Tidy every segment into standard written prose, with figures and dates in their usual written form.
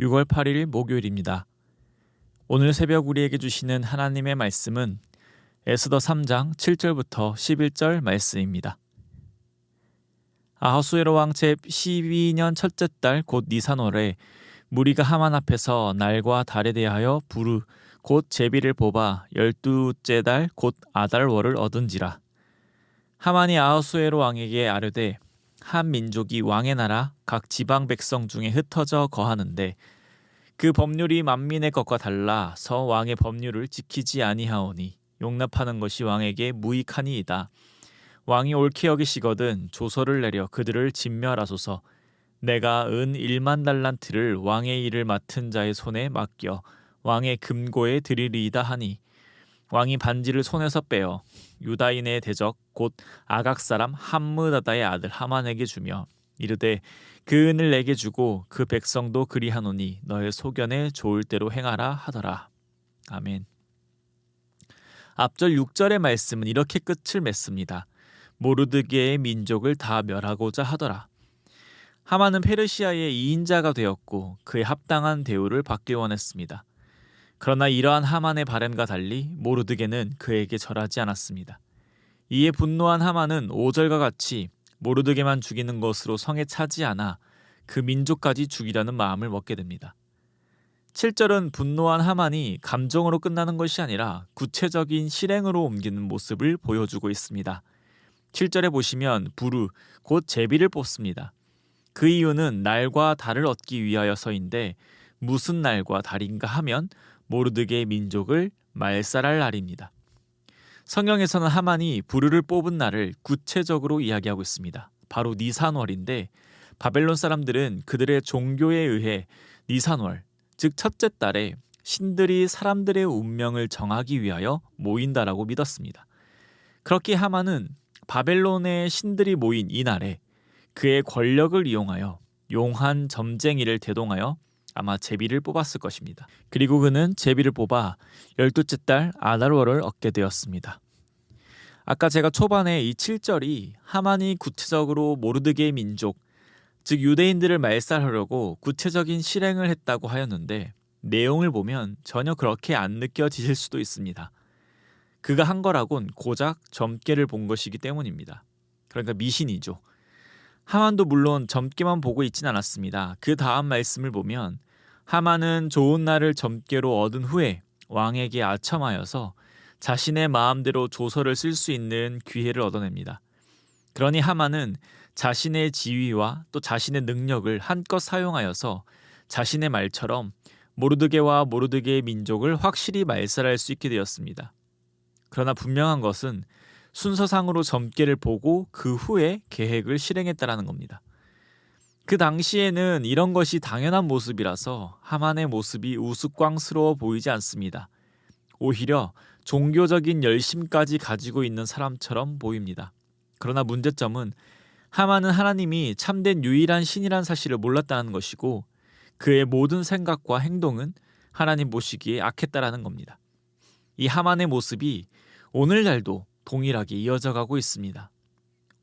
6월 8일 목요일입니다. 오늘 새벽 우리에게 주시는 하나님의 말씀은 에스더 3장 7절부터 11절 말씀입니다. 아하수에로 왕 제 12년 첫째 달 곧 니산월에 무리가 하만 앞에서 날과 달에 대하여 부르 곧 제비를 뽑아 12째 달 곧 아달월을 얻은지라. 하만이 아하수에로 왕에게 아뢰되 한 민족이 왕의 나라 각 지방 백성 중에 흩어져 거하는데 그 법률이 만민의 것과 달라서 왕의 법률을 지키지 아니하오니 용납하는 것이 왕에게 무익하니이다. 왕이 옳게 여기시거든 조서를 내려 그들을 진멸하소서. 내가 은 1만 달란트를 왕의 일을 맡은 자의 손에 맡겨 왕의 금고에 드리리이다 하니 왕이 반지를 손에서 빼어 유다인의 대적 곧 아각 사람 함므다다의 아들 하만에게 주며 이르되 그 은을 내게 주고 그 백성도 그리하노니 너의 소견에 좋을 대로 행하라 하더라. 아멘. 앞절 6절의 말씀은 이렇게 끝을 맺습니다. 모르드게의 민족을 다 멸하고자 하더라. 하만은 페르시아의 2인자가 되었고 그에 합당한 대우를 받길 원했습니다. 그러나 이러한 하만의 바램과 달리 모르드게는 그에게 절하지 않았습니다. 이에 분노한 하만은 5절과 같이 모르드게만 죽이는 것으로 성에 차지 않아 그 민족까지 죽이려는 마음을 먹게 됩니다. 7절은 분노한 하만이 감정으로 끝나는 것이 아니라 구체적인 실행으로 옮기는 모습을 보여주고 있습니다. 7절에 보시면 부르 곧 제비를 뽑습니다. 그 이유는 날과 달을 얻기 위하여서인데 무슨 날과 달인가 하면 모르드게의 민족을 말살할 날입니다. 성경에서는 하만이 부르를 뽑은 날을 구체적으로 이야기하고 있습니다. 바로 니산월인데 바벨론 사람들은 그들의 종교에 의해 니산월, 즉 첫째 달에 신들이 사람들의 운명을 정하기 위하여 모인다라고 믿었습니다. 그렇게 하만은 바벨론의 신들이 모인 이 날에 그의 권력을 이용하여 용한 점쟁이를 대동하여 아마 제비를 뽑았을 것입니다. 그리고 그는 제비를 뽑아 12째 달 아달월을 얻게 되었습니다. 아까 제가 초반에 이 7절이 하만이 구체적으로 모르드게의 민족, 즉 유대인들을 말살하려고 구체적인 실행을 했다고 하였는데 내용을 보면 전혀 그렇게 안 느껴지실 수도 있습니다. 그가 한 거라곤 고작 점괘를 본 것이기 때문입니다. 그러니까 미신이죠. 하만도 물론 점괘만 보고 있진 않았습니다. 그 다음 말씀을 보면 하만은 좋은 날을 점괘로 얻은 후에 왕에게 아첨하여서 자신의 마음대로 조서를 쓸 수 있는 기회를 얻어냅니다. 그러니 하만은 자신의 지위와 또 자신의 능력을 한껏 사용하여서 자신의 말처럼 모르드게와 모르드게의 민족을 확실히 말살할 수 있게 되었습니다. 그러나 분명한 것은 순서상으로 점괘를 보고 그 후에 계획을 실행했다라는 겁니다. 그 당시에는 이런 것이 당연한 모습이라서 하만의 모습이 우스꽝스러워 보이지 않습니다. 오히려 종교적인 열심까지 가지고 있는 사람처럼 보입니다. 그러나 문제점은 하만은 하나님이 참된 유일한 신이란 사실을 몰랐다는 것이고 그의 모든 생각과 행동은 하나님 보시기에 악했다라는 겁니다. 이 하만의 모습이 오늘날도 동일하게 이어져 가고 있습니다.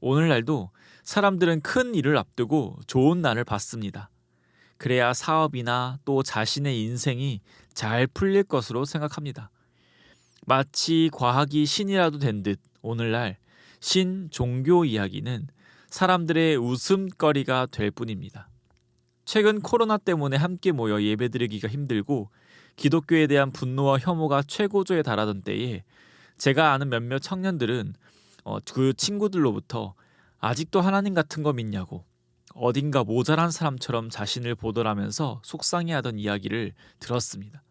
오늘날도 사람들은 큰 일을 앞두고 좋은 날을 받습니다. 그래야 사업이나 또 자신의 인생이 잘 풀릴 것으로 생각합니다. 마치 과학이 신이라도 된 듯 오늘날 신 종교 이야기는 사람들의 웃음거리가 될 뿐입니다. 최근 코로나 때문에 함께 모여 예배드리기가 힘들고 기독교에 대한 분노와 혐오가 최고조에 달하던 때에 제가 아는 몇몇 청년들은 그 친구들로부터 아직도 하나님 같은 거 믿냐고 어딘가 모자란 사람처럼 자신을 보더라면서 속상해하던 이야기를 들었습니다.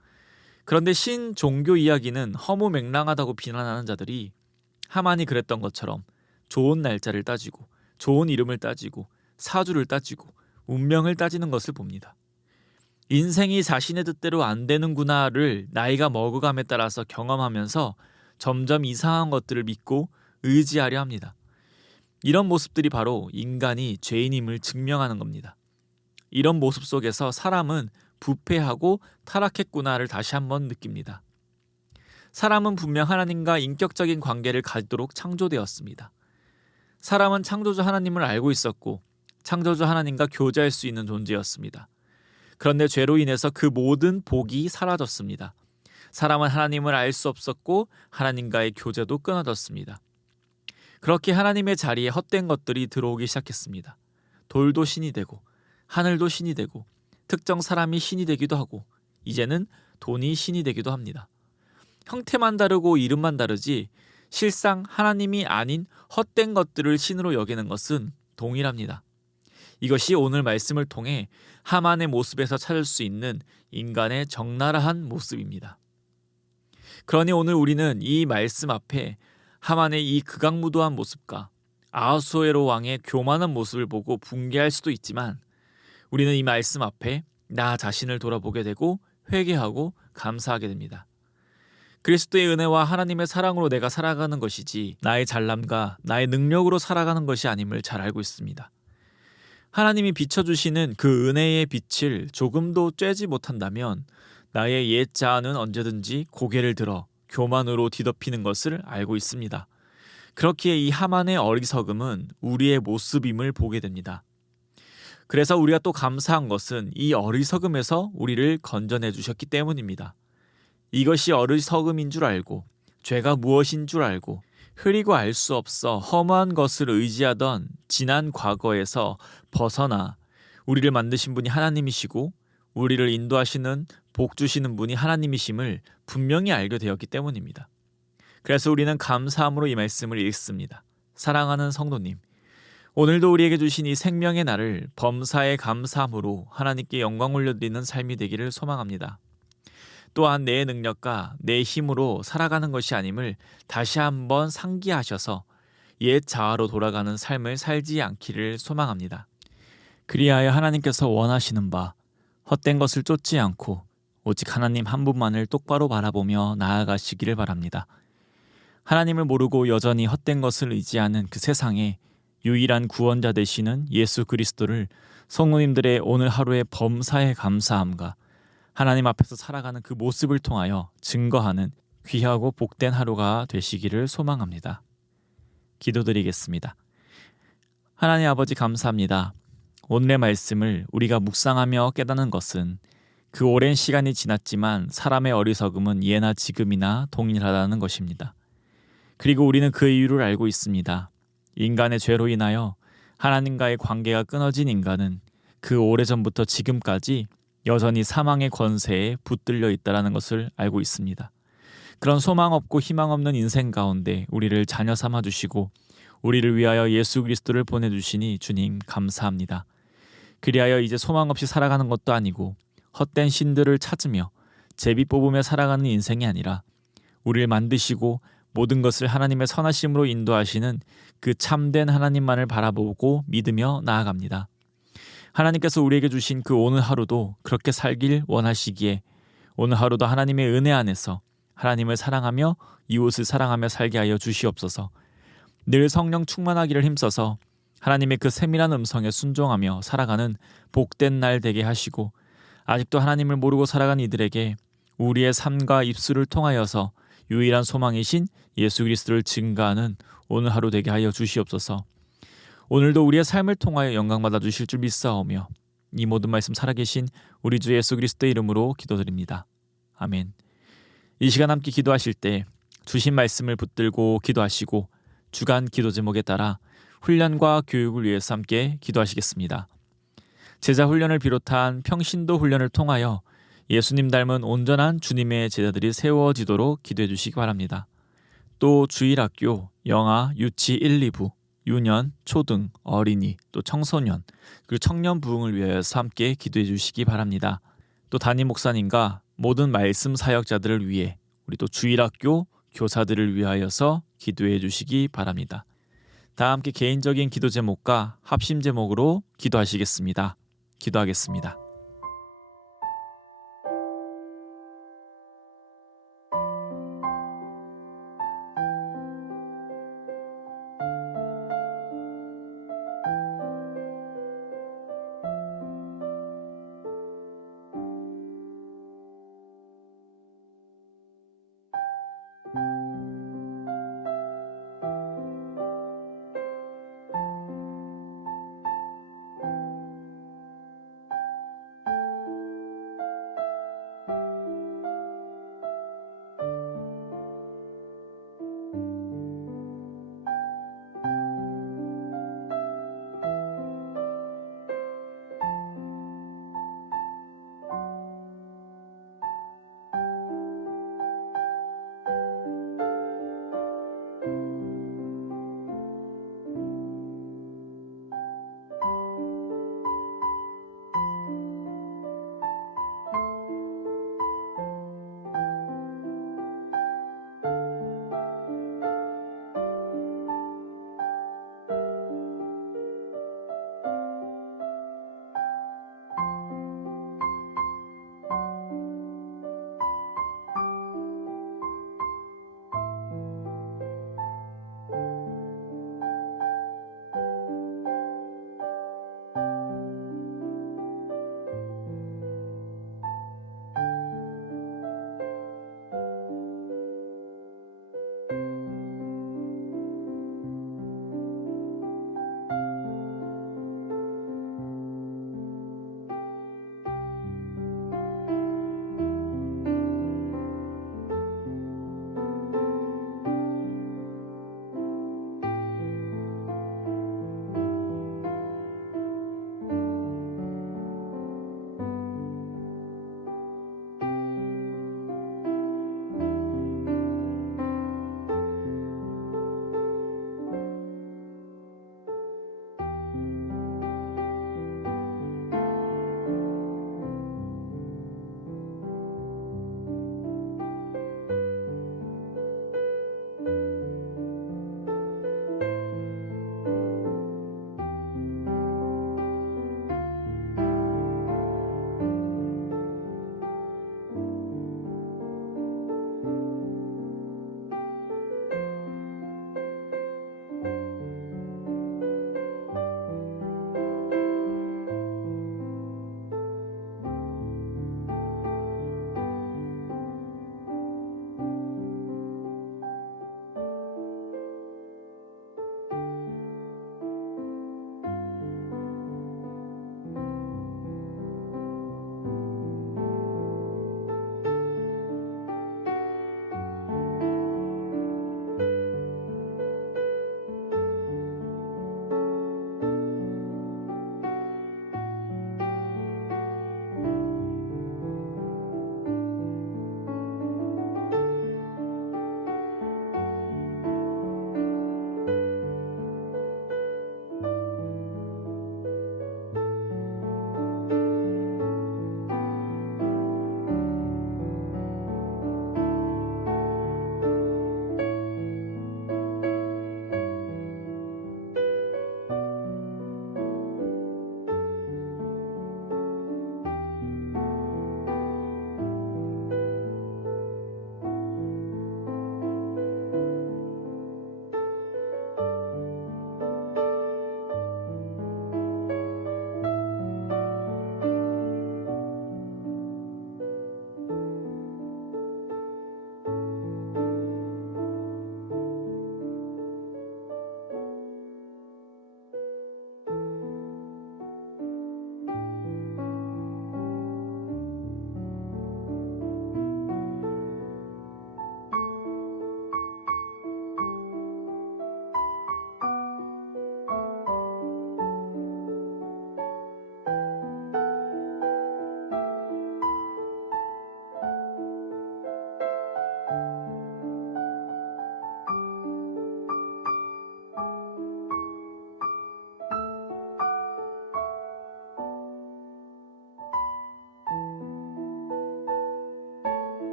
그런데 신 종교 이야기는 허무맹랑하다고 비난하는 자들이 하만이 그랬던 것처럼 좋은 날짜를 따지고 좋은 이름을 따지고 사주를 따지고 운명을 따지는 것을 봅니다. 인생이 자신의 뜻대로 안 되는구나를 나이가 먹어감에 따라서 경험하면서 점점 이상한 것들을 믿고 의지하려 합니다. 이런 모습들이 바로 인간이 죄인임을 증명하는 겁니다. 이런 모습 속에서 사람은 부패하고 타락했구나를 다시 한번 느낍니다. 사람은 분명 하나님과 인격적인 관계를 가지도록 창조되었습니다. 사람은 창조주 하나님을 알고 있었고 창조주 하나님과 교제할 수 있는 존재였습니다. 그런데 죄로 인해서 그 모든 복이 사라졌습니다. 사람은 하나님을 알 수 없었고 하나님과의 교제도 끊어졌습니다. 그렇게 하나님의 자리에 헛된 것들이 들어오기 시작했습니다. 돌도 신이 되고 하늘도 신이 되고 특정 사람이 신이 되기도 하고 이제는 돈이 신이 되기도 합니다. 형태만 다르고 이름만 다르지 실상 하나님이 아닌 헛된 것들을 신으로 여기는 것은 동일합니다. 이것이 오늘 말씀을 통해 하만의 모습에서 찾을 수 있는 인간의 적나라한 모습입니다. 그러니 오늘 우리는 이 말씀 앞에 하만의 이 극악무도한 모습과 아하수에로 왕의 교만한 모습을 보고 붕괴할 수도 있지만 우리는 이 말씀 앞에 나 자신을 돌아보게 되고 회개하고 감사하게 됩니다. 그리스도의 은혜와 하나님의 사랑으로 내가 살아가는 것이지 나의 잘남과 나의 능력으로 살아가는 것이 아님을 잘 알고 있습니다. 하나님이 비춰주시는 그 은혜의 빛을 조금도 쬐지 못한다면 나의 옛 자아는 언제든지 고개를 들어 교만으로 뒤덮이는 것을 알고 있습니다. 그렇기에 이 하만의 어리석음은 우리의 모습임을 보게 됩니다. 그래서 우리가 또 감사한 것은 이 어리석음에서 우리를 건져내 주셨기 때문입니다. 이것이 어리석음인 줄 알고 죄가 무엇인 줄 알고 흐리고 알 수 없어 허무한 것을 의지하던 지난 과거에서 벗어나 우리를 만드신 분이 하나님이시고 우리를 인도하시는 복 주시는 분이 하나님이심을 분명히 알게 되었기 때문입니다. 그래서 우리는 감사함으로 이 말씀을 읽습니다. 사랑하는 성도님, 오늘도 우리에게 주신 이 생명의 날을 범사에 감사함으로 하나님께 영광 올려드리는 삶이 되기를 소망합니다. 또한 내 능력과 내 힘으로 살아가는 것이 아님을 다시 한번 상기하셔서 옛 자아로 돌아가는 삶을 살지 않기를 소망합니다. 그리하여 하나님께서 원하시는 바 헛된 것을 쫓지 않고 오직 하나님 한 분만을 똑바로 바라보며 나아가시기를 바랍니다. 하나님을 모르고 여전히 헛된 것을 의지하는 그 세상에 유일한 구원자 되시는 예수 그리스도를 성도님들의 오늘 하루의 범사에 감사함과 하나님 앞에서 살아가는 그 모습을 통하여 증거하는 귀하고 복된 하루가 되시기를 소망합니다. 기도드리겠습니다. 하나님 아버지 감사합니다. 오늘의 말씀을 우리가 묵상하며 깨닫는 것은 그 오랜 시간이 지났지만 사람의 어리석음은 예나 지금이나 동일하다는 것입니다. 그리고 우리는 그 이유를 알고 있습니다. 인간의 죄로 인하여 하나님과의 관계가 끊어진 인간은 그 오래전부터 지금까지 여전히 사망의 권세에 붙들려 있다는 것을 알고 있습니다. 그런 소망 없고 희망 없는 인생 가운데 우리를 자녀 삼아 주시고 우리를 위하여 예수 그리스도를 보내주시니 주님 감사합니다. 그리하여 이제 소망 없이 살아가는 것도 아니고 헛된 신들을 찾으며 제비 뽑으며 살아가는 인생이 아니라 우리를 만드시고 모든 것을 하나님의 선하심으로 인도하시는 그 참된 하나님만을 바라보고 믿으며 나아갑니다. 하나님께서 우리에게 주신 그 오늘 하루도 그렇게 살길 원하시기에 오늘 하루도 하나님의 은혜 안에서 하나님을 사랑하며 이웃을 사랑하며 살게 하여 주시옵소서. 늘 성령 충만하기를 힘써서 하나님의 그 세밀한 음성에 순종하며 살아가는 복된 날 되게 하시고 아직도 하나님을 모르고 살아간 이들에게 우리의 삶과 입술을 통하여서 유일한 소망이신 예수 그리스도를 증거하는 오늘 하루 되게 하여 주시옵소서. 오늘도 우리의 삶을 통하여 영광받아 주실 줄 믿사오며 이 모든 말씀 살아계신 우리 주 예수 그리스도의 이름으로 기도드립니다. 아멘. 이 시간 함께 기도하실 때 주신 말씀을 붙들고 기도하시고 주간 기도 제목에 따라 훈련과 교육을 위해서 함께 기도하시겠습니다. 제자 훈련을 비롯한 평신도 훈련을 통하여 예수님 닮은 온전한 주님의 제자들이 세워지도록 기도해 주시기 바랍니다. 또 주일학교, 영아, 유치 1, 2부, 유년, 초등, 어린이, 또 청소년, 그리고 청년 부흥을 위하여서 함께 기도해 주시기 바랍니다. 또 담임 목사님과 모든 말씀 사역자들을 위해 우리 또 주일학교 교사들을 위하여서 기도해 주시기 바랍니다. 다 함께 개인적인 기도 제목과 합심 제목으로 기도하시겠습니다. 기도하겠습니다.